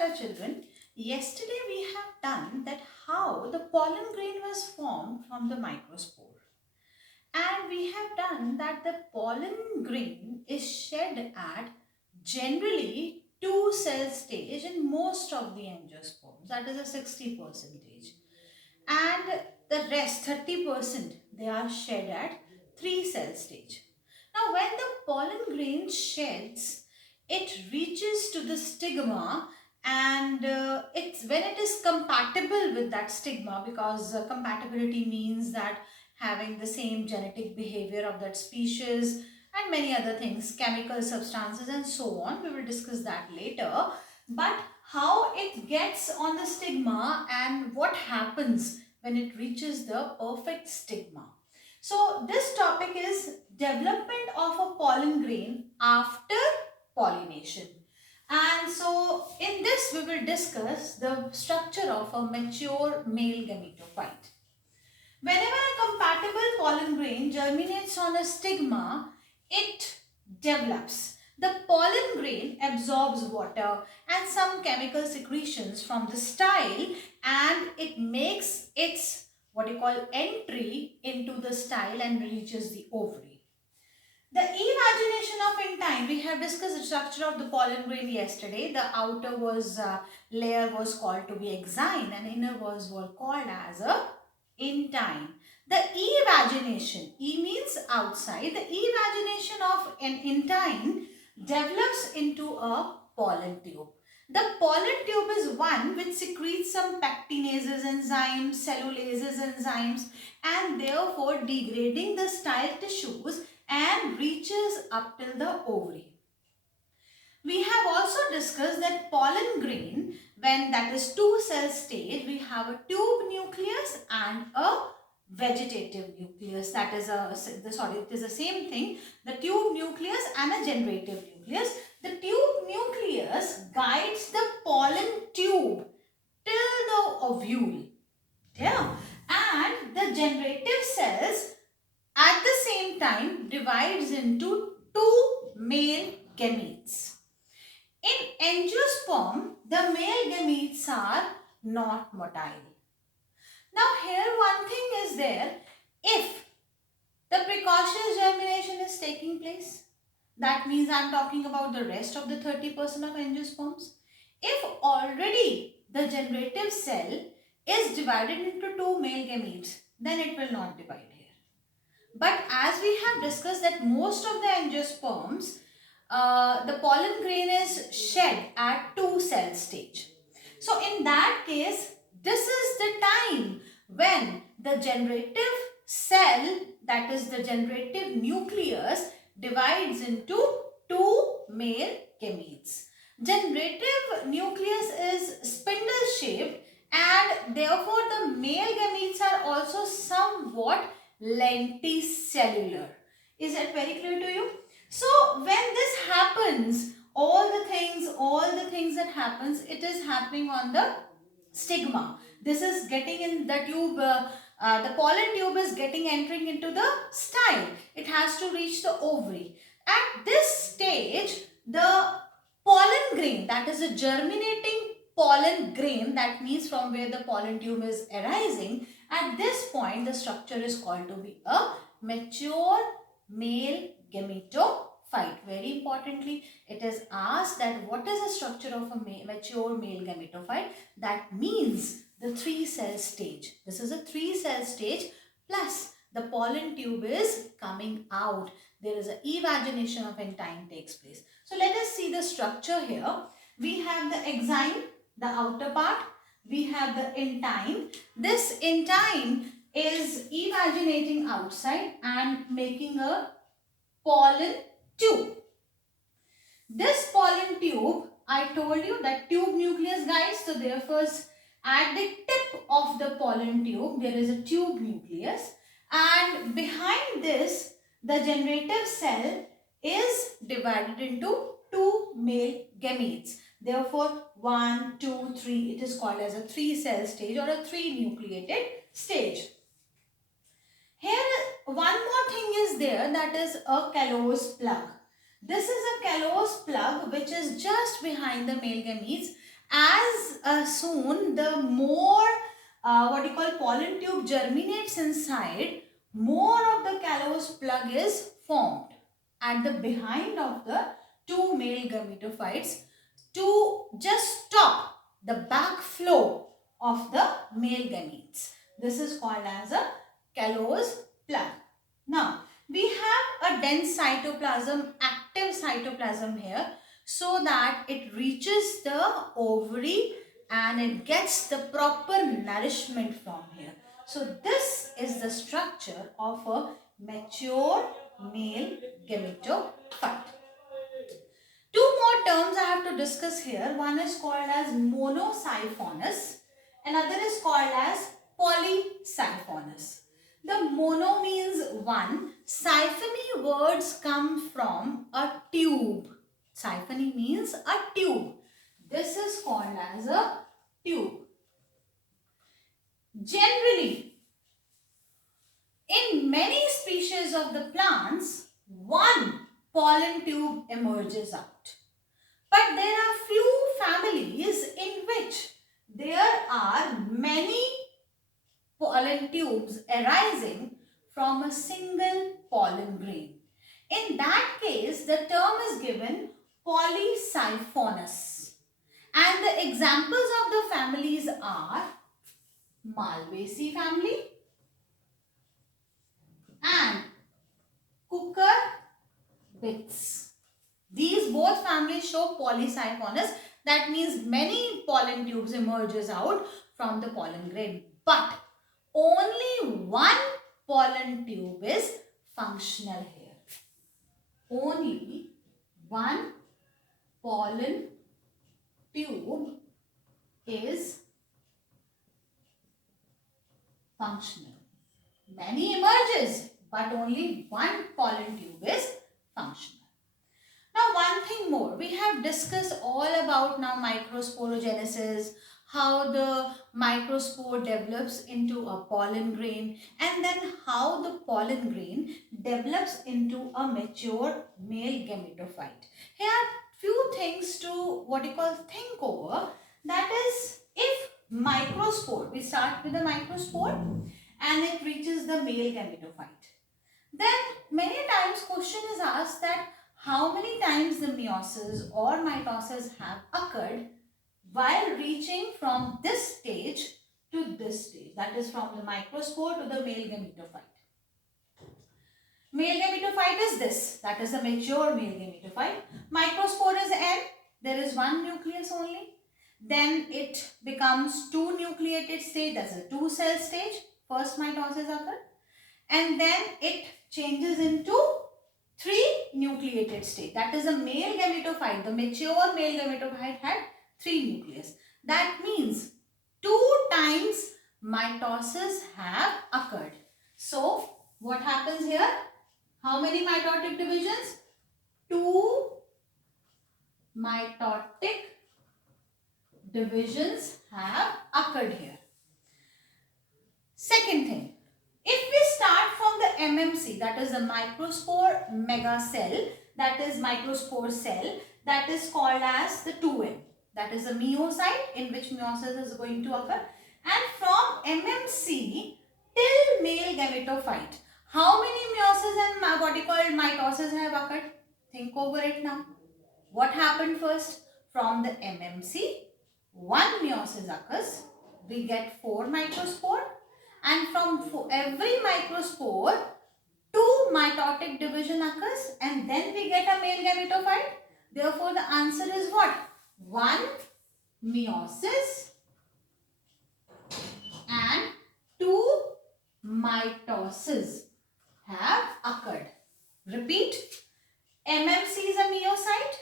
Hello children, yesterday we have done that how the pollen grain was formed from the microspore, and we have done that the pollen grain is shed at generally 2 cell stage in most of the angiosperms, that is a 60%, and the rest 30% they are shed at 3 cell stage. Now when the pollen grain sheds, it reaches to the stigma, and it's when it is compatible with that stigma, because compatibility means that having the same genetic behavior of that species and many other things, chemical substances and so on. We will discuss that later. But how it gets on the stigma and what happens when it reaches the perfect stigma. So this topic is development of a pollen grain after pollination. And so in this we will discuss the structure of a mature male gametophyte. Whenever a compatible pollen grain germinates on a stigma, it develops. The pollen grain absorbs water and some chemical secretions from the style, and it makes its what you call entry into the style and reaches the ovary. The evagination of intine, we have discussed the structure of the pollen grain yesterday. The outer layer was called to be exine and inner were called as a intine. The evagination, E means outside, the evagination of an intine develops into a pollen tube. The pollen tube is one which secretes some pectinases enzymes, cellulases enzymes, and therefore degrading the style tissues and reaches up till the ovary. We have also discussed that pollen grain, when that is 2 cell stage, we have a tube nucleus and a vegetative nucleus. That is it is the same thing, the tube nucleus and a generative nucleus. The tube nucleus guides the pollen tube till the ovule. Yeah. And the generative cells at the same time divides into 2 male gametes. In angiosperm, the male gametes are not motile. Now here one thing is there, if the precautious germination is taking place, that means I am talking about the rest of the 30% of angiosperms. If already the generative cell is divided into 2 male gametes, then it will not divide here. But as we have discussed that most of the angiosperms, the pollen grain is shed at 2 cell stage. So in that case, this is the time when the generative cell, that is the generative nucleus, divides into 2 male gametes. Generative nucleus is spindle shaped, and therefore the male gametes are also somewhat lenticellular. Is that very clear to you? So when this happens, all the things that happens, it is happening on the stigma. This is getting in the tube, the pollen tube is entering into the style. It has to reach the ovary. At this stage, the pollen grain, that is a germinating pollen grain, that means from where the pollen tube is arising, at this point the structure is called to be a mature male gametophyte. Very importantly, it is asked that what is the structure of a mature male gametophyte? That means the 3-cell stage. This is a 3-cell stage plus the pollen tube is coming out. There is an evagination of intine takes place. So let us see the structure here. We have the exine, the outer part. We have the intine. This intine is evaginating outside and making a pollen tube. This pollen tube, I told you that tube nucleus, guys. So therefore, at the tip of the pollen tube, there is a tube nucleus, and behind this, the generative cell is divided into 2 male gametes. Therefore, 1, 2, 3, it is called as a 3-cell stage or a 3-nucleated stage. Here, one more thing is there, that is a callose plug. This is a callose plug which is just behind the male gametes, As soon the more pollen tube germinates inside, more of the callose plug is formed at the behind of the two male gametophytes to just stop the backflow of the male gametes. This is called as a callose plug. Now, we have a dense cytoplasm, active cytoplasm here, so that it reaches the ovary and it gets the proper nourishment from here. So this is the structure of a mature male gametophyte. Two more terms I have to discuss here. One is called as monosiphonous, another is called as polysiphonous. The mono means one. Siphony words come from a tube. Siphony means a tube. This is called as a tube. Generally, in many species of the plants, one pollen tube emerges out. But there are few families in which there are many pollen tubes arising from a single pollen grain. In that case, the term is given polysiphonous. And the examples of the families are Malvaceae family and cucurbits. These both families show polysiphonous. That means many pollen tubes emerges out from the pollen grain. But only one pollen tube is functional here. Only one pollen tube is functional. Many emerges, but only one pollen tube is functional. Now, one thing more, we have discussed all about now microsporogenesis, how the microspore develops into a pollen grain, and then how the pollen grain develops into a mature male gametophyte. Here are few things to think over. That is, if microspore, we start with the microspore and it reaches the male gametophyte. Then many times question is asked that how many times the meiosis or mitosis have occurred while reaching from this stage to this stage. That is from the microspore to the male gametophyte. Male gametophyte is this. That is the mature male gametophyte. Microspore is N. There is one nucleus only. Then it becomes two nucleated stage. That's a two cell stage. First mitosis occurs. And then it changes into three nucleated state. That is a male gametophyte. The mature male gametophyte had three nucleus. That means 2 times mitosis have occurred. So what happens here? How many mitotic divisions? 2 mitotic divisions have occurred here. Second thing, if we start from the MMC, that is the microspore megacell, that is microspore cell, that is called as the 2M. That is the meiocyte in which meiosis is going to occur. And from MMC till male gametophyte, how many meiosis and mitosis have occurred? Think over it now. What happened first? From the MMC, one meiosis occurs. We get 4 microspore. And from every microspore, 2 mitotic division occurs and then we get a male gametophyte. Therefore, the answer is what? 1 meiosis and 2 mitosis have occurred. Repeat. MMC is a meiocyte.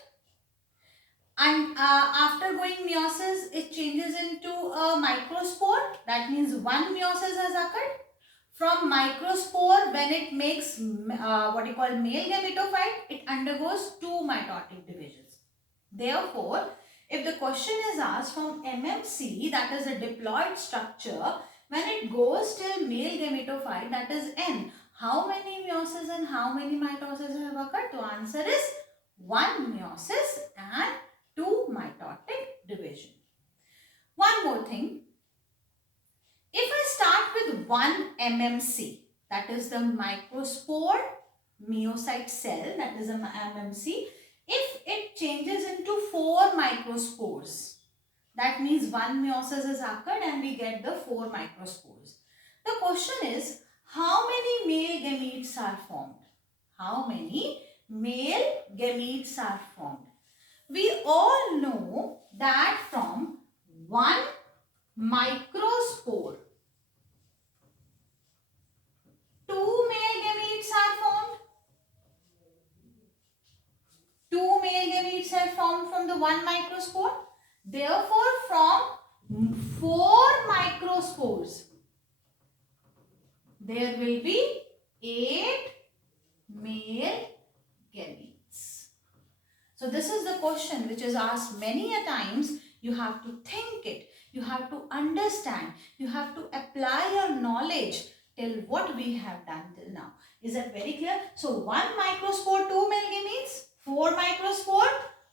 And after going meiosis, it changes into a microspore. That means 1 meiosis has occurred. From microspore, when it makes male gametophyte, it undergoes 2 mitotic divisions. Therefore, if the question is asked from MMC, that is a diploid structure, when it goes till male gametophyte, that is N, how many meiosis and how many mitosis have occurred? The answer is 1 meiosis and 2 mitotic division. MMC, that is the microspore meiocyte cell, that is a MMC. If it changes into 4 microspores, that means one meiosis is occurred and we get the 4 microspores. The question is, how many male gametes are formed? How many male gametes are formed? We all know that from one microspore, 2 male gametes are formed. 2 male gametes are formed from the one microspore. Therefore, from 4 microspores, there will be 8 male gametes. So this is the question which is asked many a times. You have to think it, you have to understand, you have to apply your knowledge till what we have done till now. Is that very clear? So 1 microspore, 2 male gametes, 4 microspore,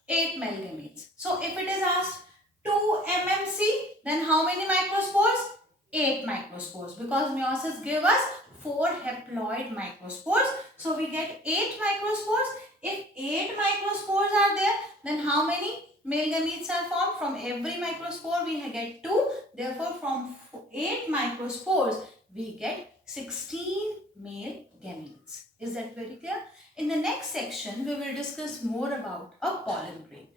8 male gametes. So if it is asked 2 MMC, then how many microspores? 8 microspores, because meiosis give us 4 haploid microspores. So we get 8 microspores. If 8 microspores are there, then how many male gametes are formed? From every microspore we get 2. Therefore, from 8 microspores we get 16 male gametes. Is that very clear? In the next section, we will discuss more about a pollen grain.